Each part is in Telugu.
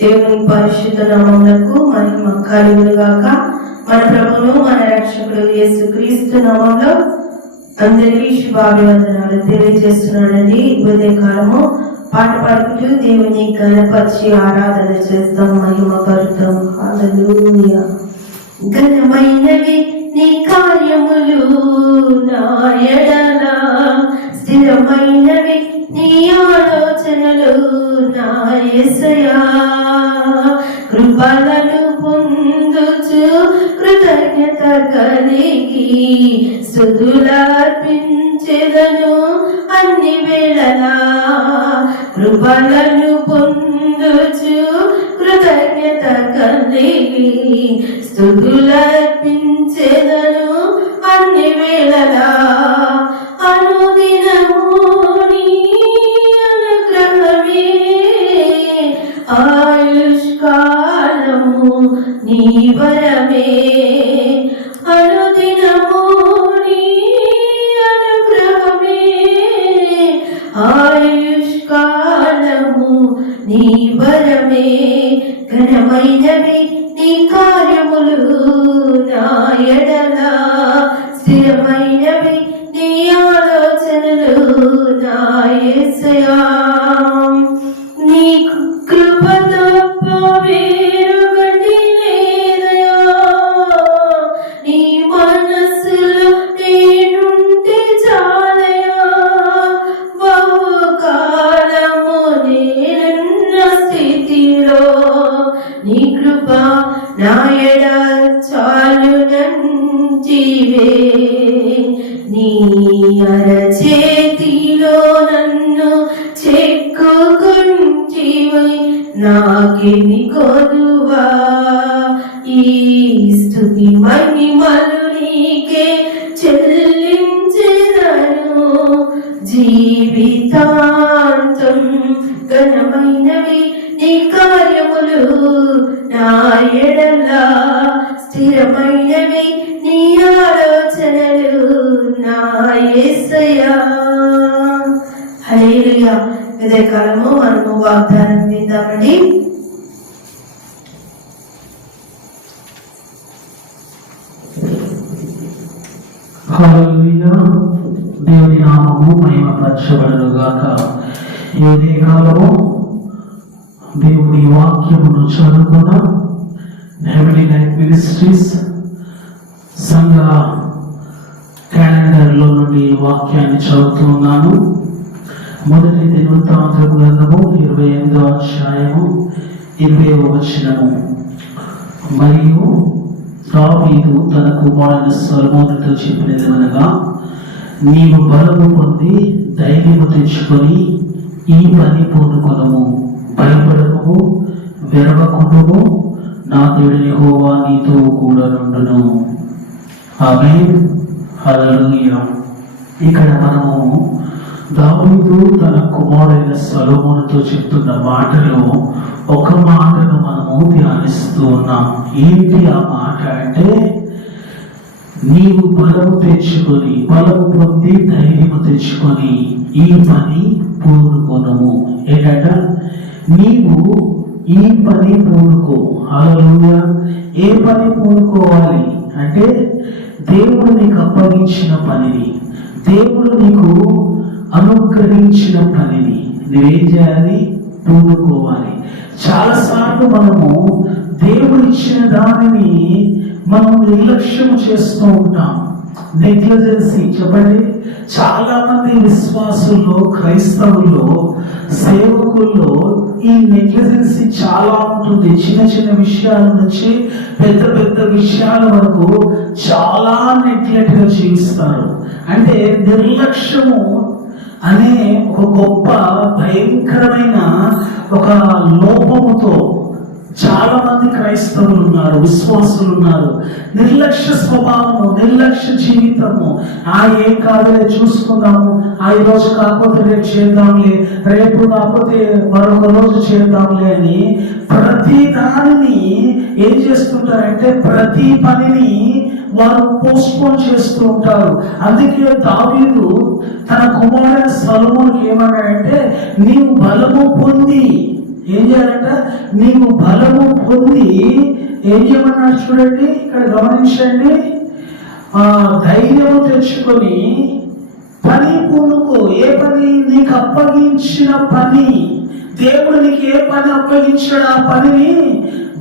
దేవుని పరిశుద్ధ నామములకు మహిమ కలుగును మన ప్రభును మన రక్షకుడు యేసు క్రీస్తు నామంలో అందరికీ శుభాభివందనాలు తెలియజేస్తున్నానండి. ఉదయకాలము పాట పాడుకుంటూ దేవుని గణపరిచి ఆరాధన చేస్తాం మహిమ పరుతాం హల్లెలూయా. ఘనమైనవి నీ కార్యములు నాయడలా ఎడల స్థిరమైనవి నీ ఆలోచనలు నా కృపలను పొందుచు కృతజ్ఞత కలిగి స్థుతులర్పించెదను అన్ని వేళలా. కృపలను పొందుచు కృతజ్ఞత కలిగి స్థుతులర్పించెదను అన్ని వేళలా. అనుదిన నీ వరమే అనుదినము నీ అనుగ్రహమే. ఆయుష్కాలము నీ వరమే ఘనమైనవి నీ కార్యములు నా స్థిరమైనవి నీ ఆలోచనలు నా నీ కృప నీ కృప నాయడ చాలు నంటివే నీ అరచే ఇదే మనము వాగ్దానం విందామండి దేవుని నామము మహిమ పరచబడను గాక ఈ ఉదయకాలము దేవుని వాక్యమును చదువుకున్నాం హెవెలీ లైఫ్ మినిస్ట్రీస్ సంఘ క్యాలెండర్లో నుండి వాక్యాన్ని చదువుతున్నాను మొదటి దినవృత్తాంత గ్రంథము ఇరవై ఎనిమిదో అధ్యాయము ఇరవై వచనము. మరియు దావీదు తన కుమారుడు చెప్పినది అనగా నీవు బలము పొంది ధైర్యము తెచ్చుకొని ఈ పని పూనుకొనము భయపడము వెరవకుండుము నా దేవుడిని హోవా నీతో కూడా నుండును. ఆమె హల్లెలూయా. ఇక్కడ మనము దావీదు తన కుమారుడైన సలోమోనుతో చెప్తున్న మాటలో ఒక మాటను మనము ధ్యానిస్తూ ఉన్నాం. ఏంటి ఆ మాట అంటే నీవు బలము తెచ్చుకొని బలము పొంది ధైర్యము తెచ్చుకొని ఈ పని పూనుకొనము. ఏంటంట నీవు ఈ పని పూనుకో. అలా ఏ పని పూనుకోవాలి అంటే దేవుడు నీకు అప్పగించిన పనిని. దేవుడు నీకు అనుగ్రహించిన పనిని నువ్వేం చేయాలి పూనుకోవాలి చాలాసార్లు మనము దేవుడు ఇచ్చిన దానిని మనం నిర్లక్ష్యం చేస్తూ ఉంటాం. నెగ్లజెన్సీ చెప్పండి. చాలా మంది విశ్వాసుల్లో క్రైస్తవుల్లో సేవకుల్లో ఈ నెగ్లజెన్సీ చాలా ఉంటుంది. చిన్న చిన్న విషయాల నుంచి పెద్ద పెద్ద విషయాల వరకు చాలా నెగ్లెక్ట్గా జీవిస్తారు. అంటే నిర్లక్ష్యము అనే ఒక గొప్ప భయంకరమైన ఒక లోపముతో చాలా మంది క్రైస్తవులు ఉన్నారు విశ్వాసులు ఉన్నారు నిర్లక్ష్య స్వభావము నిర్లక్ష్య జీవితము. ఆ ఏం కాదులే చూసుకుందాము ఆ ఈ రోజు కాకపోతే రేపు చేద్దాంలే రేపు కాకపోతే మరొక రోజు చేద్దాంలే అని ప్రతి దానిని ఏం చేస్తుంటారంటే ప్రతి పనిని వారు పోస్ట్పోన్ చేస్తూ ఉంటారు. అందుకే దావీదు తన కుమారుడు సలమునికి ఏమన్నాడంటే నీవు బలము పొంది ఏం చేయాలంట? నీవు బలము పొంది ఏం చేయమన్నాడు చూడండి ఇక్కడ గమనించండి. ఆ ధైర్యం తెచ్చుకొని పని పూనుకో. ఏ పని? నీకు అప్పగించిన పని. దేవుడు నీకు ఏ పని అప్పగించాడు ఆ పనిని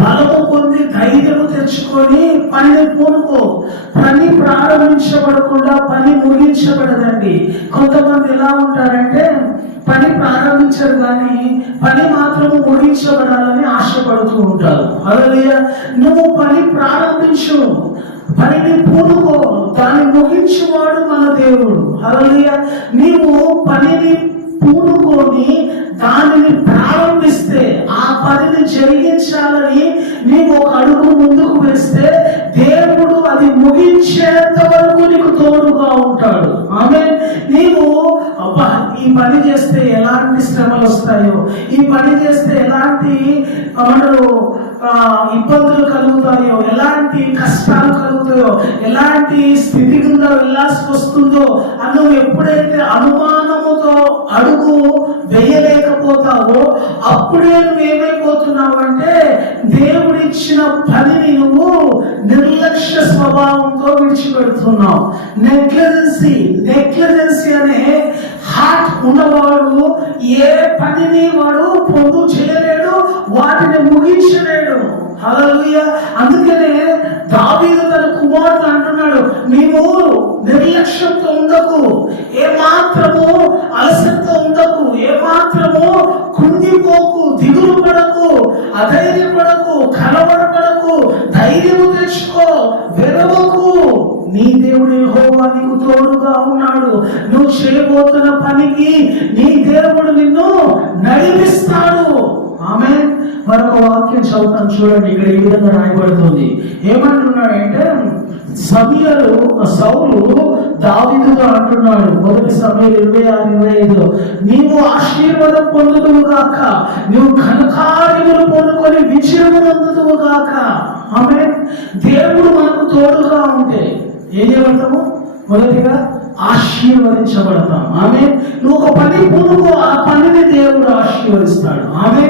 బలము పొంది ధైర్యం పనిని పూనుకో. పని ప్రారంభించబడకుండా పని ముగించబడదండి. కొంతమంది ఎలా ఉంటారంటే పని ప్రారంభించరు కానీ పని మాత్రం ముగించబడాలని ఆశపడుతూ ఉంటారు. అలలియ నువ్వు పని ప్రారంభించు. పనిని పూనుకో. దాన్ని ముగించువాడు మన దేవుడు. అలా నీవు పనిని పూనుకొని దానిని ప్రారంభిస్తే ఆ పనిని జరిగించాలని నీకు ఒక అడుగు ముందుకు వేస్తే దేవుడు అది ముగించేంత వరకు నీకు తోడుగా ఉంటాడు. ఆమె నీవు అబ్బా ఈ పని చేస్తే ఎలాంటి శ్రమలు వస్తాయో ఈ పని చేస్తే ఎలాంటి మనలో ఇబ్బందులు కలుగుతాయో ఎలాంటి కష్టాలు కలుగుతాయో ఎలాంటి స్థితి కింద వెళ్ళాల్సి వస్తుందో అని నువ్వు ఎప్పుడైతే అనుమానముతో అడుగు వేయలేకపోతావో అప్పుడే నువ్వు ఏమైపోతున్నావు అంటే దేవుడిచ్చిన పనిని నువ్వు నిర్లక్ష్య స్వభావంతో విడిచిపెడుతున్నావు. నెగ్లెజెన్సీ నెగ్లెజెన్సీ అనే హార్ట్ ఉన్నవాడు ఏ పనిని వాడు పొందు Hallelujah. ఏమంటున్నాడంటే సమయలు సౌలు దావిదుగా అంటున్నాడు మొదటి సమయం ఇరవై ఆరు ఇరవై ఐదు నీవు ఆశీర్వాదం పొందుతువు కాక నీవు ఘనకార్యములు పొందుకొని విజయము పొందుతువు కాక ఆమె దేవుడు మనకు తోడుగా ఉంటే ఏం చేయబడతాము? మొదటిగా ఆశీర్వదించబడతాం. ఆమె నువ్వు ఒక పని పొందుకో ఆ పనిని దేవుడు ఆశీర్వదిస్తాడు. ఆమె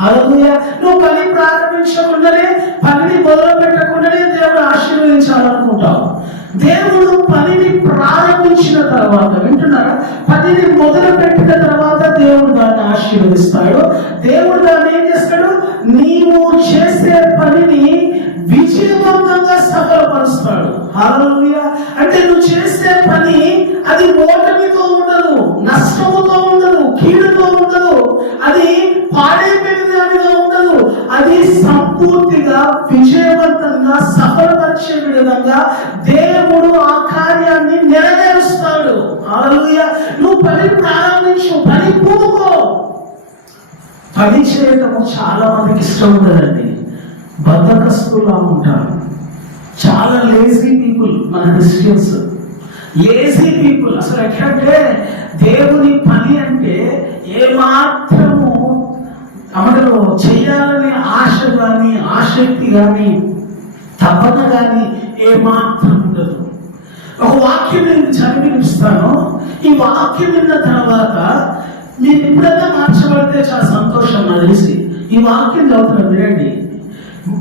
అలలుయ నువ్వు పని ప్రారంభించకుండానే పనిని మొదలు పెట్టకుండానే దేవుడు దేవుడు పనిని ప్రారంభించిన తర్వాత వింటున్నారా? పనిని మొదలు పెట్టిన తర్వాత దేవుడు దాన్ని ఆశీర్వదిస్తాడు. దేవుడు దాన్ని ఏం చేస్తాడు? నీవు చేసే పనిని విజయవంతంగా సఫలపరుస్తాడు. హల్లెలూయా. చాలా మందికి ఇష్టం ఉండదండి. బద్దకస్తులా ఉంటారు. చాలా లేజీ పీపుల్ మన క్రిస్టియన్స్ లేజీ పీపుల్ అసలు ఎట్లంటే దేవుని పని అంటే ఏమాత్రము మాత్రము అమలు చేయాలనే ఆశ కానీ ఆసక్తి కానీ తపన కానీ ఏమాత్రం ఉండదు. ఒక వాక్యం నేను చదివినిపిస్తాను ఈ వాక్యం విన్న తర్వాత మీరు ఎప్పుడైనా మార్చబడితే చాలా సంతోషం నాకు తెలిసి ఈ వాక్యం చదువుతున్నారు వినండి.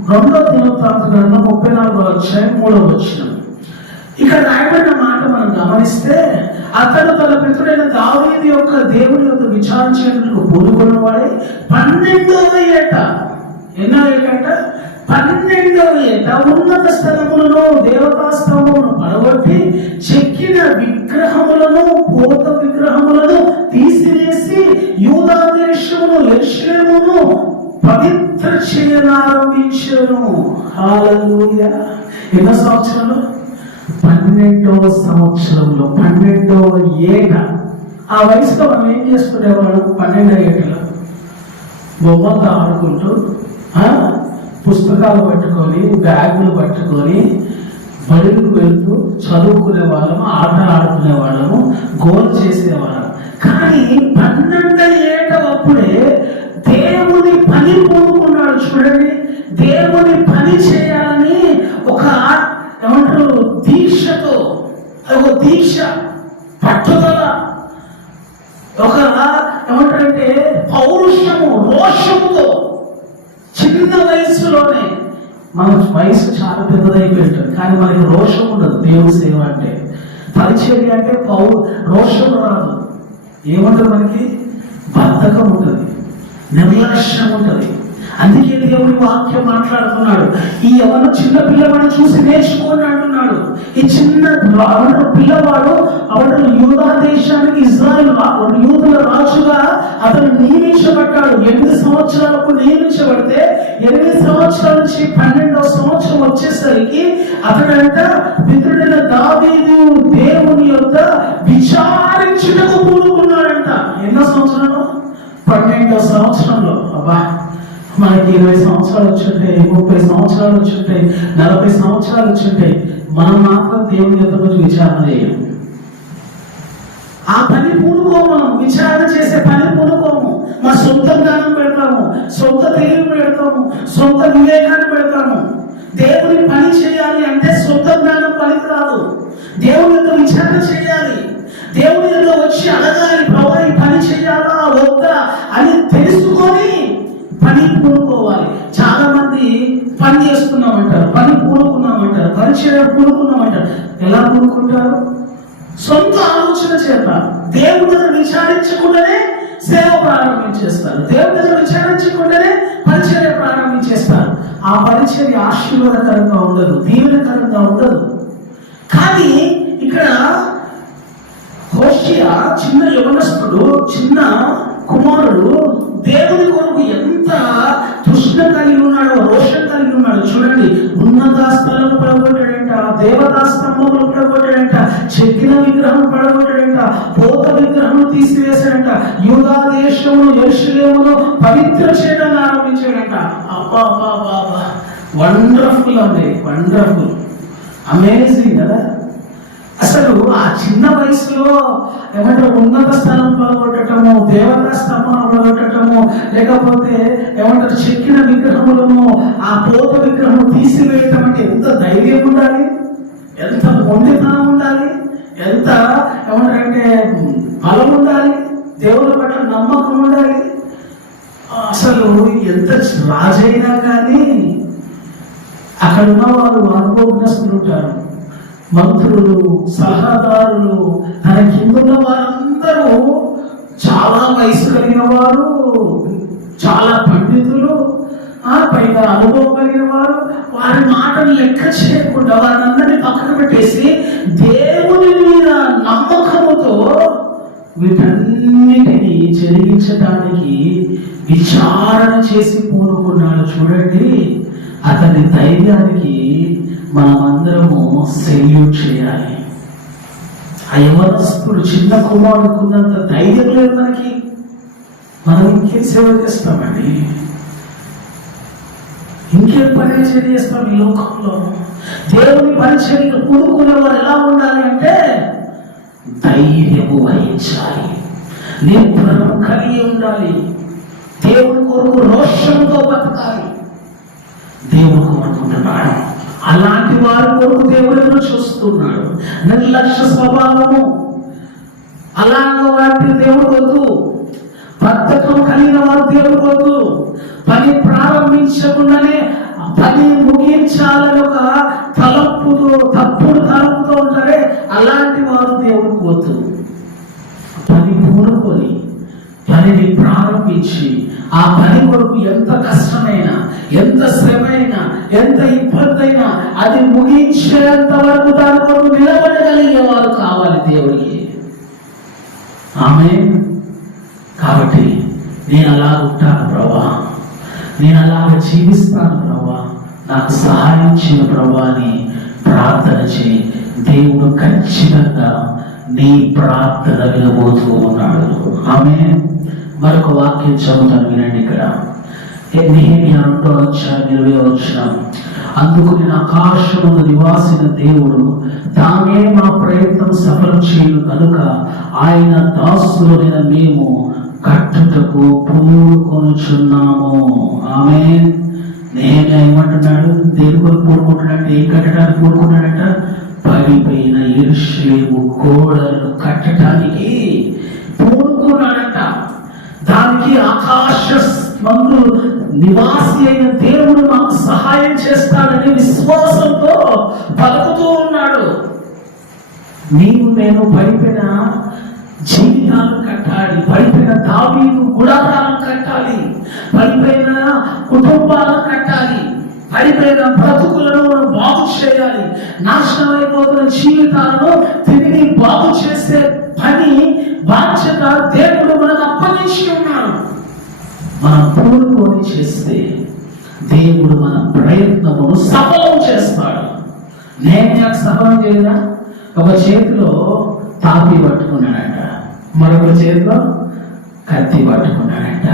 రెండో దినోత్తాంత గ్రంథం ముప్పై నాలుగో అధ్యాయం మూడో వచ్చిన ఇక్కడ రాయబడిన మాట మనం గమనిస్తే అతడు తన పితుడైన దావేది యొక్క దేవుని యొక్క విచారించేందుకు పూనుకున్న వాడే పన్నెండవ ఏట ఎన్నో ఏటంట పన్నెండవ ఏట ఉన్నత స్థలములను దేవతాస్తంభమును పడగొట్టి చెక్కిన విగ్రహములను పోత విగ్రహములను తీసివేసి యూదా దేశమును పవిత్ర చేయనారంభించాను ఎన్నో సంవత్సరంలో? పన్నెండవ సంవత్సరంలో పన్నెండవ ఏట. ఆ వయసులో మనం ఏం చేసుకునేవాళ్ళం? పన్నెండవ ఏటలో. బొమ్మలతో ఆడుకుంటూ ఆ, పుస్తకాలు పట్టుకొని బ్యాగులు పట్టుకొని బడులకు వెళ్తూ చదువుకునే వాళ్ళము ఆటలు ఆడుకునే వాళ్ళము గోల్ చేసేవాళ్ళం. కానీ పన్నెండు ఏట దేవుని పని కోరుకున్నాడు చూడండి. దేవుని పని చేయాలని ఒక ఏమంటారు దీక్షతో ఒక దీక్ష పట్టుదల. ఒక ఏమంటారంటే పౌరుషము రోషముతో చిన్న వయసులోనే మన వయసు చాలా పెద్దదైపోయింటుంది కానీ మనకి రోషం ఉండదు దేవుడి సేవ అంటే. పరిచర్య అంటే పౌ రోషం రాదు. ఏమంటారు మనకి? బద్ధకం ఉంటుంది. నిర్లక్ష్యం ఉంటుంది. అందుకే దేవుడి వాక్యం మాట్లాడుతున్నాడు. ఈ ఎవరు చిన్న పిల్లవాడిని చూసి నేర్చుకోండి అంటున్నాడు. ఈ చిన్న అవడు పిల్లవాడు అవడు యూదా దేశానికి ఇజ్రాయల్ యూదుల రాజుగా అతను నియమించబడ్డాడు. ఎనిమిది సంవత్సరాలకు నియమించబడితే ఎనిమిది సంవత్సరాల నుంచి పన్నెండవ సంవత్సరం వచ్చేసరికి అతడంట పితృడైన దావీదు మనకి ఇరవై సంవత్సరాలు వచ్చుంటాయి ముప్పై సంవత్సరాలు వచ్చుంటాయి నలభై సంవత్సరాలు వచ్చుంటాయి మనం మాత్రం దేవుని యొక్క గురించి విచారణ చేయం. ఆ పని పూనుకోము మనం. విచారణ చేసే పని పూనుకోము. మా సొంత జ్ఞానం పెడతాము. సొంత తెలివి పెడతాము. సొంత వివేకాన్ని పెడతాము. దేవుని పని చేయాలి అంటే సొంత జ్ఞానం పనికి రాదు దేవుని యొక్క విచారణ చేయాలి. దేవుని యొక్క వచ్చి అడగాలి ప్రభా పని చేయాలా? వద్దా? అని తెలుసుకొని పని పూనుకోవాలి. చాలా మంది పని చేసుకున్నామంటారు పని పూనుకున్నామంటారు చేయడం పూనుకున్నామంటారు ఎలా పూనుకుంటారు? సొంత ఆలోచన చేత. దేవుడి దగ్గర విచారించకుండానే సేవ ప్రారంభించేస్తారు. దేవుడి దగ్గర విచారించకుండానే పరిచర్య ప్రారంభించేస్తారు. ఆ పరిచర్య ఆశీర్వాదకరంగా ఉండదు దీవెనకరంగా ఉండదు. కానీ ఇక్కడ హోషియా చిన్న యువనస్తుడు చిన్న కుమారుడు దేవుని కొరకు ఎంత తృష్ణ కలిగి ఉన్నాడో రోషం కలిగి ఉన్నాడు చూడండి. ఉన్నత స్థలం పడగొట్టాడంట దేవతా స్తంభములు పడగొట్టాడంట చెక్కిన విగ్రహం పడగొట్టాడంట పోత విగ్రహం తీసివేశాడంట యూదా దేశమును యెరూషలేమును పవిత్ర చేయడం ఆరంభించాడంట. అబ్బా అబ్బా అబ్బా అబ్బా. వండర్ఫుల్ అండి వండర్ఫుల్ అమేజింగ్ కదా? అసలు ఆ చిన్న వయసులో ఏమంటారు ఉన్నత స్థలం పడగొట్టటము దేవతా స్థలం పడగొట్టటము లేకపోతే ఏమంటారు చెక్కిన విగ్రహములను ఆ పోత విగ్రహం తీసివేయటం అంటే ఎంత ధైర్యం ఉండాలి? ఎంత మొండితనం ఉండాలి? ఎంత ఏమంటారంటే బలం ఉండాలి? దేవుని పట్ల నమ్మకం ఉండాలి? అసలు ఎంత రాజైనా కానీ అక్కడ ఉన్న వారు అనుభవగ్రస్తులు ఉంటారు. మంత్రులు సలహాదారులు తన కిందున్న వారందరూ చాలా వయసు కలిగిన వారు చాలా పండితులు ఆ పైగా అనుభవం కలిగిన వారు వారి మాటలు లెక్క చేయకుండా వారిని పక్కన పెట్టేసి దేవుని మీద నమ్మకముతో వీటన్నిటినీ జరిగించడానికి విచారణ చేసి పూనుకున్నాడు. చూడండి అతని ధైర్యానికి మనమందరము సెల్యూట్ చేయాలి. ఆ యవనస్తుడు చిన్న కుమారుడుకున్నంత ధైర్యం లేదు మనకి. మనం ఇంకేం సేవ చేస్తామండి ఇంకేం పరిచయం చేస్తాం ఈ లోకంలో? దేవుని పరిచర్యకు కూడుకున్న వారు ఎలా ఉండాలి అంటే ధైర్యము వహించాలి. నిర్భరం కలిగి ఉండాలి. దేవుని కొరకు రోషంతో బతకాలి. దేవుడు కోరుకుంటున్నాడు. అలాంటి వారి కొరకు దేవుడు ఎదురు చూస్తున్నాడు. నిర్లక్ష్య స్వభావము. అలాంటి వాటి దేవుడు వద్దు. బద్ధకం కలిగిన వారు దేవుడు వద్దు. పని ప్రారంభించకుండానే పని ముగించాలని ఒక తలపుతో తప్పుడు తలపుతో ఉంటారే అలాంటి వారు దేవుడికి వద్దు. పని పూనుకొని పనిని ప్రారంభించి ఆ పని కొరకు ఎంత కష్టమైనా ఎంత శ్రమైనా ఎంత ఇబ్బంది అయినా అది ముగించేంత వరకు దాని కొరకు నిలబడగలిగేవారు కావాలి దేవుడికి. ఆమె కాబట్టి నేను అలా ఉంటాను ప్రభా. నేను అలాగ జీవిస్తాను ప్రభా. నాకు సహాయం చేయ ప్రభా అని ప్రార్థన చేయి. దేవుడు ఖచ్చితంగా నీ ప్రార్థన వినబోతూ ఉన్నాడు. ఆమె మరొక వాక్యం చదువుతాను వినండి ఇక్కడ. నెహమియా రెండో అధ్యాయం ఇరవై వచ్చిన అందుకు నేను ఆకాశమును నివాసిన దేవుడు తానే మా ప్రయత్నం సఫలం చేయను కనుక ఆయన దాసులైన మేము కట్టుటకు పూనుకొనుచున్నాము. ఆమె నేను ఏమంటున్నాడు? దేని కొరకు పూనుకుంటున్నాడు ఏం కట్టడానికి పూనుకున్నాడట పడిపోయిన ఇరుషేము గోడలను కట్టడానికి పూనుకున్నాడట. దానికి ఆకాశ మందు నివాసి అయిన దేవుడు మాకు సహాయం చేస్తాడని విశ్వాసంతో పలుకుతూ ఉన్నాడు. నీవు నేను పడిపోయిన జీవితాలు కట్టాలి పడిపోయిన దావీలు గుడారాలు కట్టాలి పడిపోయిన కుటుంబాలను కట్టాలి పడిపోయిన బ్రతుకులను బాగు చేయాలి నాశనమైపోతున్న జీవితాలను తిరిగి బాగు చేసే పని బాధ్యత దేవుడు మనకు మనం చేస్తే దేవుడు మన ప్రయత్నమును సఫలం చేస్తాడు. నేను నాకు సఫలం చేయదా ఒక చేతిలో తాపి పట్టుకున్నాడంట. మరొక చేతిలో కత్తి పట్టుకున్నాడంట.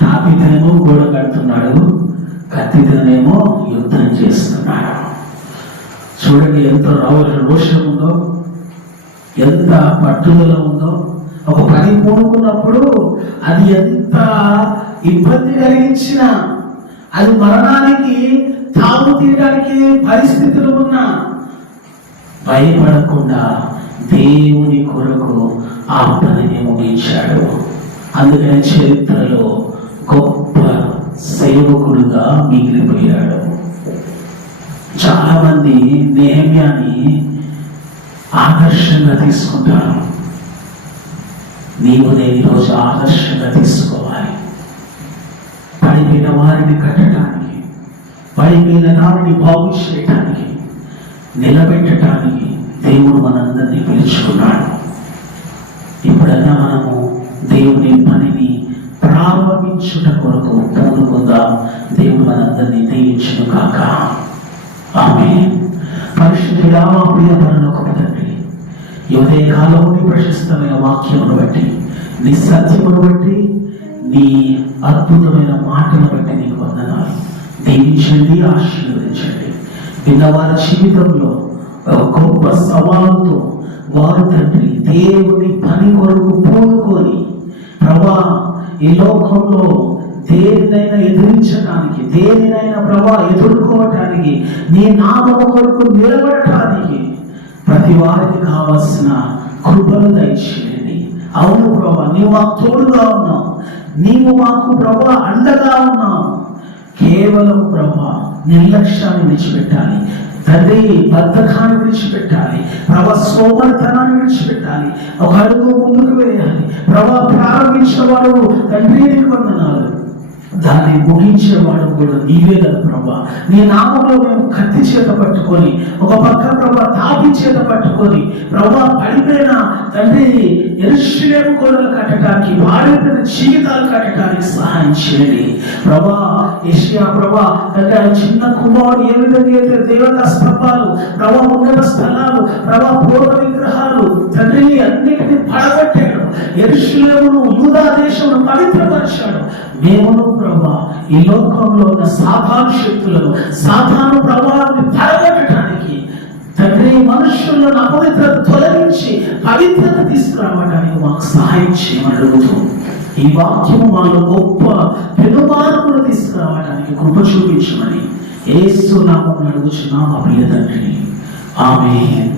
తాపితనేమో గోడ కడుతున్నాడు. కత్తితనేమో యుద్ధం చేస్తున్నాడు. చూడండి ఎంత రవ రోషం ఉందో ఎంత పట్టుదల ఉందో. ఒక పని పూనుకున్నప్పుడు అది ఎంత ఇబ్బంది కలిగించిన అది మరణానికి తాగు తీయడానికి పరిస్థితులు ఉన్నా భయపడకుండా దేవుని కొరకు ఆ పనిని ముగించాడు. అందుకని చరిత్రలో గొప్ప సేవకుడుగా మిగిలిపోయాడు. చాలా మంది నేమ్యాన్ని ఆదర్శంగా తీసుకుంటారు. నీవు నేను ఈరోజు ఆదర్శంగా తీసుకోవాలి. పడిపోయిన వారిని కట్టడానికి పడిపోయిన వారిని బాగు చేయడానికి నిలబెట్టడానికి దేవుడు మనందరినీ పిలుచుకున్నాడు. ఇప్పుడన్నా మనము దేవుని పనిని ప్రారంభించుట కొరకు పూనుకుందాం. దేవుడు మనందరినీ దీవించును కాక ఆమె పరిశుద్ధుడా మా ప్రియ పనులకు ఈ కాలంలో ప్రశస్తమైన వాక్యమును బట్టి నీ సత్యమును బట్టి నీ అద్భుతమైన మాటను బట్టి నీకు వందనాలు. దీవించండి ఆశీర్వదించండి. విన్నవారి జీవితంలో గొప్ప సవాలుతో వారు తండ్రి దేవుని పని కొరకు పూనుకొని ప్రభా ఈ లోకంలో దేనినైనా ఎదిరించడానికి దేనినైనా ప్రభా ఎదుర్కోవటానికి నీ నామము కొరకు నిలబడటానికి ప్రతి వారికి కావలసిన కృపలు దయచేయండి. అవును ప్రభా నీవు మాకు తోడుగా ఉన్నావు. నీవు మాకు ప్రభా అండగా ఉన్నావు. కేవలం ప్రభా నిర్లక్ష్యాన్ని విడిచిపెట్టాలి. తండ్రి బద్ధకాన్ని విడిచిపెట్టాలి. ప్రభా సోమర్థనాన్ని విడిచిపెట్టాలి. ఒక అడుగు ముందుకు వేయాలి. ప్రభా ప్రారంభించేవాడు తండ్రి వందనాలు. దాన్ని ముగించేవాడు కూడా నీవే కదా ప్రభా. నీ నామంలో మేము కత్తి చేత పట్టుకొని ఒక పక్క ప్రభా తాపి చేత పట్టుకొని ప్రభా పడిపోయిన తండ్రి ఎరుషులేము కోడలు కట్టడానికి వాడిపోయిన జీవితాలు కట్టడానికి సహాయం చేయండి. ప్రభా ఏషియా ప్రభా తండ్రి ఆ చిన్న కుమారుడు ఏ విధంగా అయితే దేవతా స్తంభాలు ప్రభా ఉన్నత స్థలాలు ప్రభా పూర్వ విగ్రహాలు తండ్రి అన్నిటిని పడగొట్టాడు. ఎరుషులేమును యూదా దేశమును పవిత్రపరిచాడు. మేమును ప్రభా ఈ లోకంలో ఉన్న సాధారణ శక్తులను సాధారణ ప్రభావాన్ని పడగొట్టడానికి తండ్రి మనుషుల్లో అపవిత్ర తొలగించి పవిత్రత తీసుకురావడానికి మాకు సహాయం చేయమని అడుగుతూ ఈ వాక్యము మాలో గొప్ప పెనుమార్పులు తీసుకురావడానికి కృప చూపించమని ఏసు నామం అడుగుచున్నాం మా ప్రియ తండ్రి. ఆమె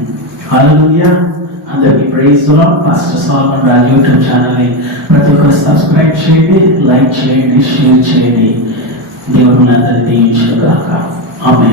హల్లెలూయా. అందరికి praise first pastor Solomon Raj YouTube ఛానల్ని ప్రతి ఒక్కరు సబ్స్క్రైబ్ చేయండి లైక్ చేయండి షేర్ చేయండి. దేవుని అందరినీ దీవించుగాక ఆమె